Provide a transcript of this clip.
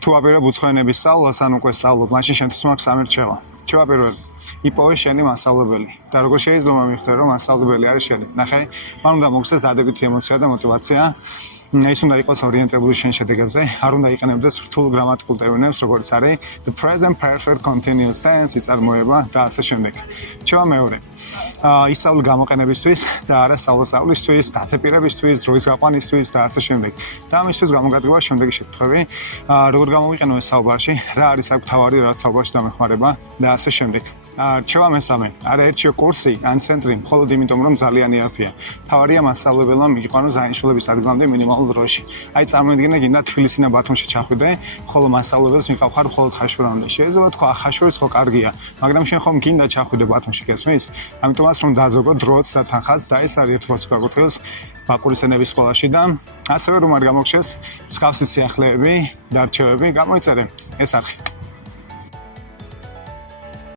თუ აპირებ უცხოენების სწავლას, ან უკვე სწავლობ, მაშინ შენთვის მაქვს სამი რჩევა. რჩევა პირველი. იპოვე შენი მასწავლებელი. და როგორ შეიძლება მივხვდე, რომ მასწავლებელი არის შენი. ნახე, მან უნდა მოგცეს დადებითი ემოცია და мотивация. ეს უნდა იყოს ორიენტებული შენ შედეგებზე, არ უნდა იყენებდეს რთულ გრამატიკულ ტერმინებს, როგორც არის the present perfect continuous tense, იწარმოება და ასე შემდეგ. რჩევა მეორე. ისწავლე გამოყენებისთვის და არა სწავლისათვის, დაწესებირებისთვის, დროის გაყვანისთვის და ასე შემდეგ. და ამისთვის გამოგადგება შემდეგი შეკითხვები. როგორ გამოვიყენო ეს საუბარში, რა არის აქ თავარი, რა საუბარში დამეხმარება და ასე შემდეგ. რჩევა მესამე. არა ერთიო კურსი, ან ცენტრი, მხოლოდ იმიტომ, რომ ძალიან იაფია. თავარია მასწავლებელმა მიიყვანოს დანიშნულების ადგილამდე მინიმალურ დროში. აი წარმოიდგინე, გინდა თბილისში და ბათუმში ჩახვიდე, ხოლო მასწავლებელს მიყავხარ მხოლოდ ხაშურამდე. შეიძლება თქვა, ხაშურის ხო კარგია, მაგრამ შენ ხომ გინდა ჩახვიდე ბათუმში, გესმის? ამიტომაც რომ დაძოგო დროც და თანხაც და ეს არის ერთ-ერთი გაკუთვნილს ბაკურის ენების სკოლაში და ასევე რომ არ გამოგჩეს მსგავსი სიახლეები და რჩევები გამოიწერე ეს არხი.